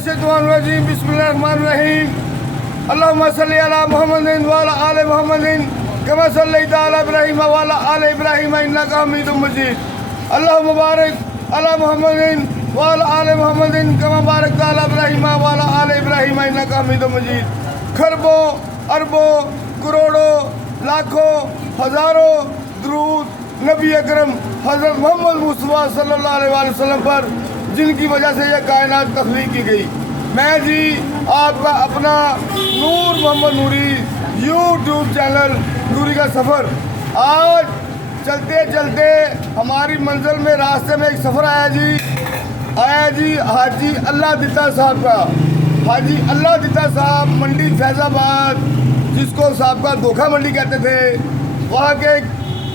मिनश्शैतानिर्रजीम बिस्मिल्लाहिर्रहमानिर्रहीम अल्लाहुम्मा सल्लि अला मुहम्मदिन व अला आलि मुहम्मदिन कमा सल्लैता अला इब्राहीम व अला आलि इब्राहीम इन्नका हमीदुम मजीद अल्लाहुम्मा बारिक अला मुहम्मदिन व अला आलि मुहम्मदिन कमा बारकता अला इब्राहीम व अला आलि इब्राहीम इन्नका हमीदुम मजीद। खरबों अरबों करोड़ों लाखों हजारों दुरूद नबी अकरम हज़रत मोहम्मद मुस्तफ़ा सल्लल्लाहु अलैहि वसल्लम पर, जिनकी वजह से यह कायनात तख्लीक की गई। मैं जी आपका अपना नूर मोहम्मद नूरी यूट्यूब चैनल नूरी का सफ़र, आज चलते चलते हमारी मंजिल में रास्ते में एक सफ़र आया जी हाजी अल्लाह दिता साहब का। हाजी अल्लाह दिता साहब मंडी फैज़ाबाद, जिसको साहब का धोखा मंडी कहते थे, वहाँ के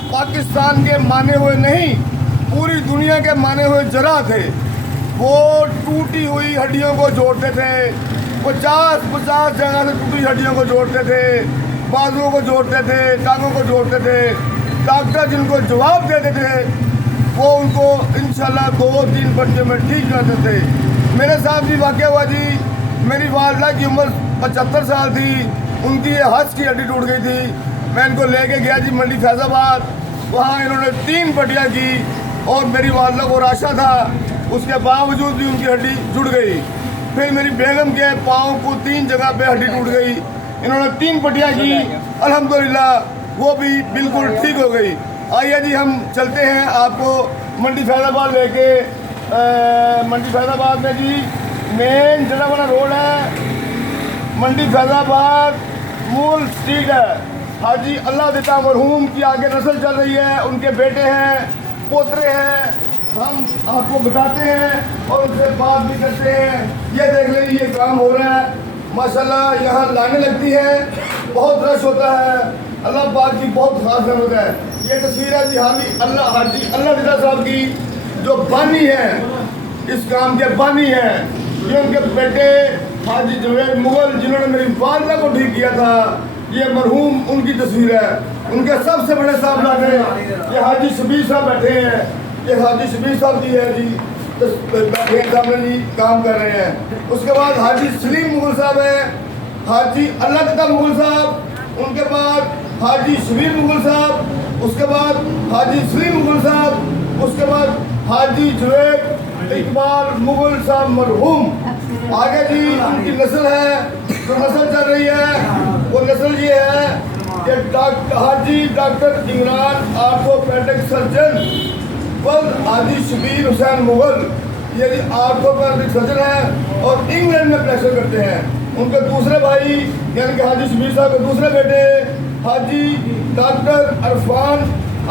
पाकिस्तान के माने हुए नहीं, पूरी दुनिया के माने हुए जरा थे। वो टूटी हुई हड्डियों को जोड़ते थे, 50-50 जगह से टूटी हड्डियों को जोड़ते थे, बाजुओं को जोड़ते थे, टांगों को जोड़ते थे। डॉक्टर जिनको जवाब देते थे वो उनको इंशाल्लाह 2-3 घंटे में ठीक करते थे। मेरे साथ भी वाक़या हुआ जी, मेरी वालदा की उम्र 75 साल थी, उनकी हंस की हड्डी टूट गई थी। मैं इनको लेके गया जी मंडी फैज़ाबाद, वहाँ इन्होंने 3 पट्टियाँ की और मेरी वालदा को राशा था, उसके बावजूद भी उनकी हड्डी जुड़ गई। फिर मेरी बेगम के पाँव को 3 जगह पे हड्डी टूट गई, इन्होंने 3 पट्टियाँ की, अल्हम्दुलिल्लाह वो भी बिल्कुल ठीक हो गई। आइए जी हम चलते हैं आपको मंडी फैज़ाबाद लेके। मंडी फैज़ाबाद में जी मेन जलावाना रोड है, मंडी फैज़ाबाद मूल स्ट्रीट है। हाजी अल्लाह दिता मरहूम की आगे नस्ल चल रही है, उनके बेटे हैं, पोतरे हैं, हम आपको बताते हैं और उनसे बात भी करते हैं। ये देख लीजिए ये काम हो रहा है माशाल्लाह, यहाँ लाने लगती है, बहुत रश होता है, अल्लाह पाक की बहुत खास रहमत है। ये तस्वीर है जी हाजी अल्लाह दिता साहब की, जो बानी है, इस काम के बानी हैं। ये उनके बेटे हाजी जुवैद मुगल, जिन्होंने मेरी वालदा को ठीक किया था, ये मरहूम उनकी तस्वीर है। उनके सबसे बड़े साहबजादे ये हाजी शबीर साहब बैठे हैं, ये हाजी शबीर साहब की है जी, बैठे हैं सामने जी, काम कर रहे हैं। उसके बाद हाजी सलीम मुगल साहब हैं, हाजी अल्लाह दिता मुगल साहब, उनके बाद हाजी शबीर मुगल साहब, उसके बाद हाजी सलीम मुगल साहब, उसके बाद हाजी जुवैद इकबाल मुगल साहब मरहूम। आगे जी उनकी नस्ल है, जो नस्ल चल रही है वो नस्ल ये है कि हाजी डॉक्टर इमरान आर्थोपेडिक सर्जन बल हाजी शबीर हुसैन मुगल, ये आर्थोपेडिक सर्जन है और इंग्लैंड में प्रैक्टिस करते हैं। उनके दूसरे भाई यानी कि हाजी शबीर साहब के दूसरे बेटे हाजी डॉक्टर अरफान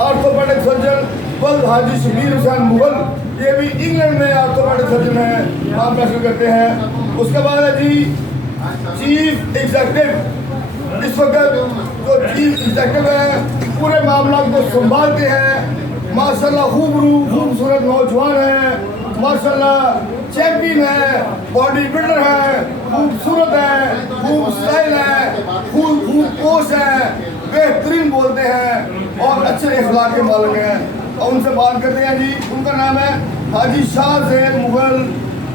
आर्थोपेडिक सर्जन बल हाजी शबीर हुसैन मुगल, ये भी इंग्लैंड में आर्थोपेडिक सर्जन है, वहाँ प्रैक्टिस करते हैं। उसके बाद है जी चीफ एग्जेक्टिव, इस वक्त जो चीफ एग्जेक्टिव है पूरे मामला को संभालते हैं, माशाल्लाह खूबसूरत नौजवान हैं, माशाल्लाह चैंपियन है, बॉडी बिल्डर है, खूबसूरत है, खूब स्टाइल है, खूब पोश है, बेहतरीन बोलते हैं और अच्छे अखलाक के मालिक हैं। और उनसे बात करते हैं जी, उनका नाम है हाजी शाह ज़ैद मुगल,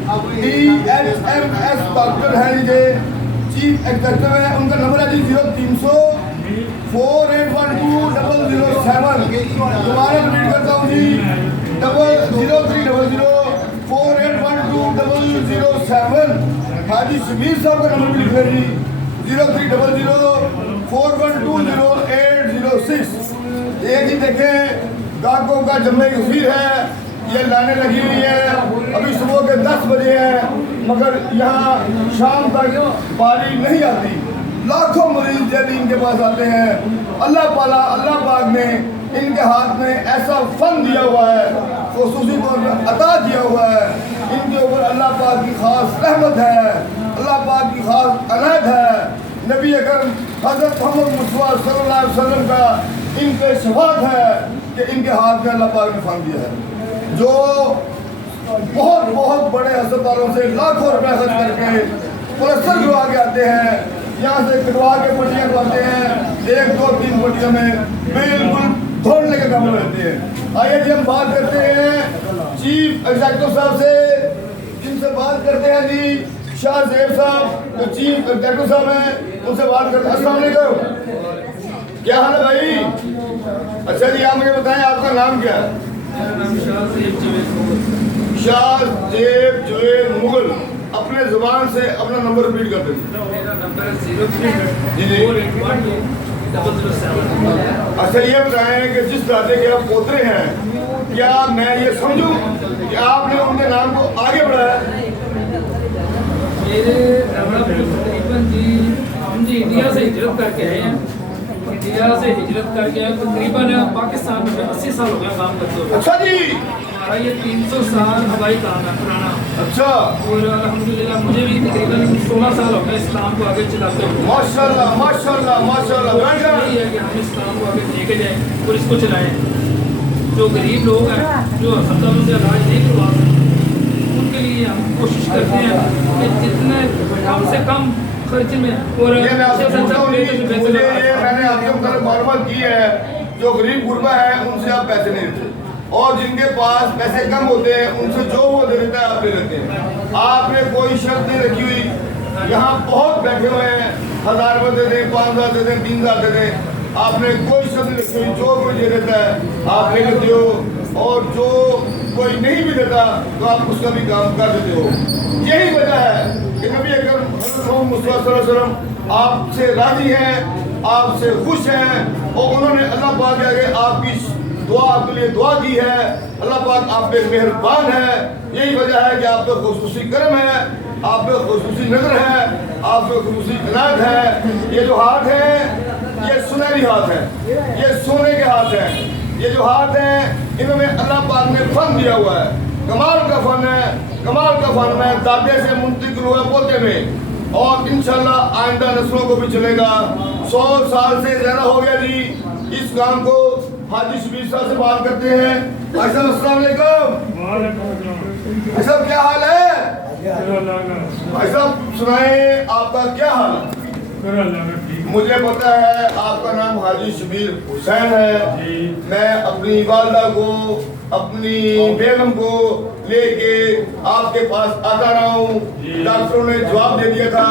DHMS डॉक्टर है ये, चीफ एग्जेक्टिव है। उनका नंबर है जी 0300 4812 007। दोबारा रिपीट करता हूँ जी, 0300 4812 007। हाजी शबीर साहब का नंबर भी लिख लें जी, 0300 4120 806। ये जी देखें गाहकों का जम्मे तस्वीर है, ये लाने लगी हुई है, अभी सुबह के 10 बजे हैं मगर यहाँ शाम तक बारी नहीं आती। लाखों मरीज जल्दी इनके पास आते हैं। अल्लाह पाक ने इनके हाथ में ऐसा फन दिया हुआ है, खुसूसी तौर पर अता किया हुआ है, इनके ऊपर अल्लाह पाक की खास रहमत है, अल्लाह पाक की खास अनायत है। नबी अकरम हज़रत मोहम्मद मुस्तफ़ा सल्लल्लाहु अलैहि वसल्लम का इन पे शफ़ाअत है कि इनके हाथ में अल्लाह पाक ने फन दिया है। जो बहुत बड़े अस्पतालों से लाखों रुपए खर्च करके प्लस्तर करवा के आते हैं, यहाँ से कटवा के पट्टियाँ करवाते हैं, 1, 2, 3 पट्टियों में बिल्कुल धोने के काम रहते हैं। आइए जी हम बात करते हैं चीफ एग्जेक्टिव साहब से, जिनसे बात करते हैं जी शाह ज़ेब साहब जो चीफ डायरेक्टर साहब हैं उनसे बात करते हैं। अस्सलाम वालेकुम, क्या हाल है भाई? अच्छा जी, आप मुझे बताएं आपका नाम क्या है? शाह ज़ेब जुवेद मुगल। अपने जुबान से अपना नंबर रिपीट कर देंगे। मेरा नंबर है जी जी। 081 अच्छा ये बताएं कि जिस दादे के आप पोतरे हैं, क्या मैं ये समझूं कि आपने उनके नाम को आगे बढ़ाया? मेरे तकरीबन जी हम जी इंडिया से हिजरत करके आए हैं। इंडिया से हिजरत करके आए तकरीबन पाकिस्तान में 80 साल हो गया काम करते हुए। अच्छा जी। हमारा ये 300 साल हवाई काम है पुराना। अच्छा और अल्हम्दुलिल्लाह मुझे भी तकरीबन 16 साल हो गए इस्लाम को आगे चलाते हुए। माशाल्लाह माशाल्लाह माशाल्लाह। यही है कि हम इस्लाम को आगे लेके जाएं और इसको चलाएं। जो गरीब लोग हैं जो अस्पतालों से इलाज नहीं करवा सकते उनके लिए हम कोशिश करते हैं कि जितने कम से कम खर्च में और ये मैं आपसे पूछता हूँ कि मुझे ये मैंने आपके मुताबिक मालूमात की है, जो गरीब गुरबा है उनसे आप पैसे नहीं देते और जिनके पास पैसे कम होते हैं उनसे जो वो दे देता है आप ले लेते हैं। आपने कोई शर्त नहीं रखी हुई। यहाँ बहुत बैठे हुए हैं, 1000 रुपये दे दें, 5000 दे दें, 3000 दे दें, आपने कोई शर्त नहीं रखी हुई। जो कोई दे देता है आप ले लेते हो और जो कोई नहीं भी देता तो आप उसका भी काम कर देते हो। यही वजह है कि नबी अकरम मुहम्मद सल्लल्लाहु अलैहि वसल्लम आपसे राजी हैं, आपसे खुश हैं और उन्होंने अल्लाह पाक के आगे आपकी दुआ आपके लिए दुआ की है। अल्लाह पाक आप पे मेहरबान है। यही वजह है कि आप पे खुशूसी करम है, आप पे खुशूसी नजर है, आप पे खुशूसी इनायत है। ये जो हाथ है ये सुनहरी हाथ है, ये सोने के हाथ है। ये जो हाथ है इनमें अल्लाह पाक ने फन दिया हुआ है, कमाल का फन है, कमाल का फन है। दादे से मुंतकिल हुआ पोते में और इंशाल्लाह आइंदा नस्लों को भी चलेगा। 100 साल से ज्यादा हो गया जी इस काम को। हाजी शबीर साहब से बात करते हैं। भाई साहब अस्सलाम वालेकुम। भाई साहब क्या हाल है? भाई साहब सुनाए आपका क्या हाल है? मुझे पता है आपका नाम हाजी शबीर हुसैन है। मैं अपनी वालदा को अपनी बेगम को लेके आपके पास आता रहा हूँ। डॉक्टरों ने जवाब दे दिया था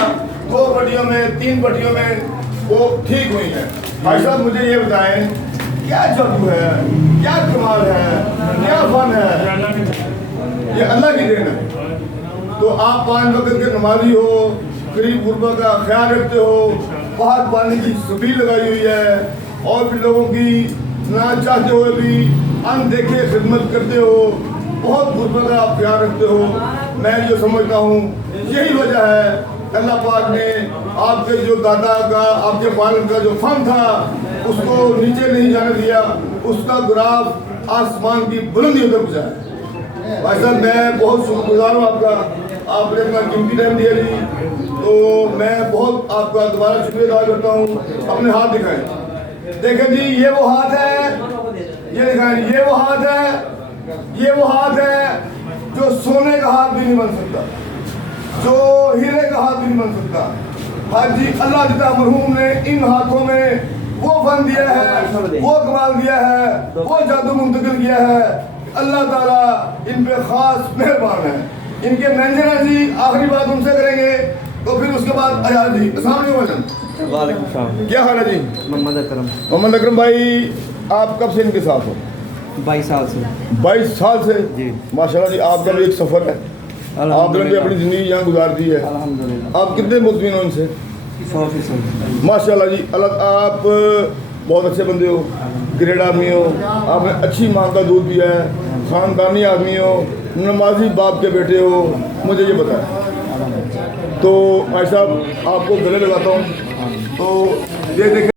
2 पट्टियों में 3 पट्टियों में वो ठीक हुई है। भाई साहब मुझे ये बताएं क्या जादू है, क्या कमाल है, क्या फन है? ये अल्लाह की देन है। तो आप 5 वक्त के नमाजी हो, गरीब गुरबा का ख्याल रखते हो, बाहर पानी की सब्जी लगाई हुई है और भी लोगों की ना चाहते हुए भी अनदेखे खिदमत करते हो, बहुत गुरबा का आप ख्याल रखते हो। मैं जो समझता हूँ यही वजह है अल्लाह पाक ने आपके जो दादा का आपके वालिद का जो फन था उसको नीचे नहीं जाने दिया, उसका ग्राफ आसमान की बुलंदी तक पहुंचा। भाई साहब मैं बहुत शुक्रगुजार हूँ आपका, आपने इतना कीमती टाइम दिया जी। तो मैं बहुत आपका दोबारा शुक्रिया अदा करता हूँ। अपने हाथ दिखाएं। देखें जी ये वो हाथ है, ये दिखाएं, ये वो हाथ है, ये वो हाथ है जो सोने का हाथ भी नहीं बन सकता, जो हीरे का हाथ भी नहीं बन सकता। हाजी अल्लाह दिता मरहूम ने इन हाथों में वो फन दिया है, वो कमाल दिया है, वो जादू मुंतकिल किया है। अल्लाह ताला इन पे खास मेहरबान है। इनके मैनेजर हैं जी, आखिरी बात उनसे करेंगे तो फिर उसके बाद आजाद जी। अस्सलाम वालेकुम। क्या हाल है जी? मोहम्मद अकरम। मोहम्मद अकरम भाई आप कब से इनके साथ हो? 22 साल से। 22 साल से जी। माशाल्लाह जी आपका भी एक सफ़र है, आपने भी अपनी ज़िंदगी यहाँ गुजार दी है। अल्हम्दुलिल्लाह। आप कितने मुतमिन हो इनसे? 100%। माशाल्लाह जी। अल्लाह आप बहुत अच्छे बंदे हो, ग्रेड आदमी हो, आपने अच्छी माँ का दूध पिया है, ख़ानदानी आदमी हो, नमाजी बाप के बेटे हो, मुझे ये बताया। तो भाई साहब आपको गले लगाता हूँ। तो ये देखें